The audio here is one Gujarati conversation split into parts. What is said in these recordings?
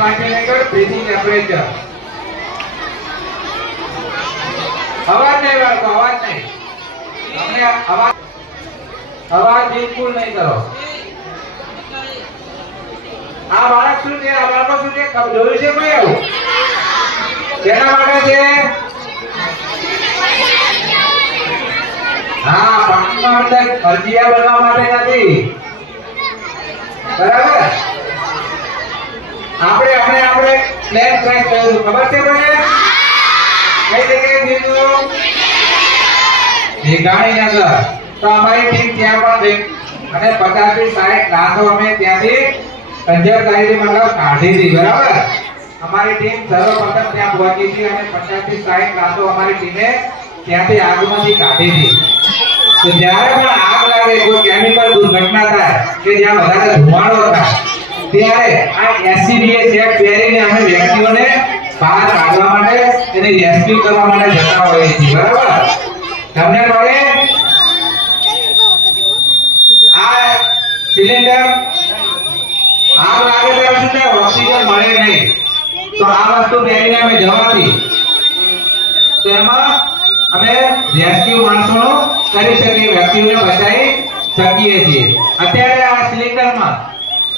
વાંચીને ફ્રીઝિંગ ટેમ્પરેચર. અવાજ નહીં વાળો, અવાજ નહીં. તમને અવાજ બિલકુલ નહીં કરો. આ બાળક શું છે? આ બાળકો શું છે? જોયું છે કોઈ આવું? કેના માટે છે? હા, પાણીમાં અંદર ભજીયા બનાવવા માટે નથી. બરાબર? આપણે પ્લેન ટ્રેક કર્યું, ખબર છે કોને? કઈ જગ્યાએ દીધું? ગાંધીનગર. તો અમારી ટીમ ત્યાં પણ ગઈ અને 50 થી 60 લાખો અમે ત્યાંથી કંજર કરી મતલબ કાઢી હતી. બરાબર? અમારી ટીમ સર્વપ્રથમ ત્યાં પહોંચી હતી અને 50 થી 60 લાખો અમારી ટીમે ત્યાંથી આગમાંથી કાઢી હતી. તો જ્યારે પણ આગ લાગે, કોઈ કેમિકલ દુર્ઘટના થાય કે જ્યાં વધારે ધુમાડો થાય, ત્યારે આ એસસીબીએસ એક્ટ પહેરીને અમે વ્યક્તિઓને બહાર કાઢવા માટે એને રેસ્ક્યુ કરવા માટે જતા હોઈએ છીએ. બરાબર? તમને મળે આ સિલિન્ડર આગ લાગે ત્યારે શું થાય? ઓક્સિજન મળે નહીં. તો આ વસ્તુ પહેરીને અમે જવાથી તો એમાં અમે રેસ્ક્યુ માણસોનો કરી શકીએ, વ્યક્તિઓને બચાવી શકીએ છીએ. અત્યારે આ સિલિન્ડરમાં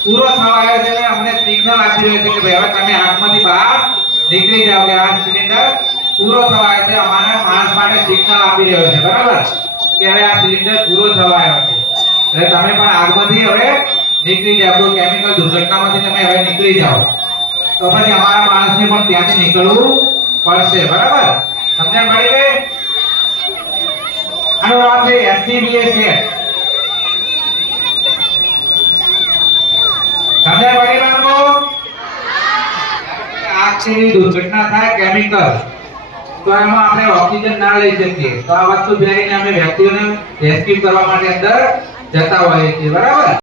પૂરો થવા આવ્યો છે અને અમને સિગ્નલ આપી રહ્યો છે કે ભાઈ હવે તમે આગમાંથી બહાર નીકળી જાઓ, કે આ સિલિન્ડર પૂરો થવા આવ્યો છે. અમારા માણસ માટે સિગ્નલ આપી રહ્યો છે. બરાબર? કે હવે આ સિલિન્ડર પૂરો થવા આવ્યો છે, એટલે તમે પણ આગમાંથી હવે નીકળી જાઓ. કોઈ કેમિકલ દુર્ઘટનામાંથી તમે હવે નીકળી જાઓ. તો પછી અમારા માણસને પણ ત્યાંથી નીકળવું પડશે. બરાબર? સમજણ પડી ગઈ? આનો નામ છે એસસીબીએસ એક્ટ. સમજણ પડી બાળકો? આગની દુર્ઘટના થાય કેમિકલ, તો એમાં આપણે ઓક્સિજન ના લઈ શકીએ. તો આ વસ્તુ પહેરીને અમે વ્યક્તિઓને રેસ્ક્યુ કરવા માટે અંદર જતા હોઈએ છીએ. બરાબર?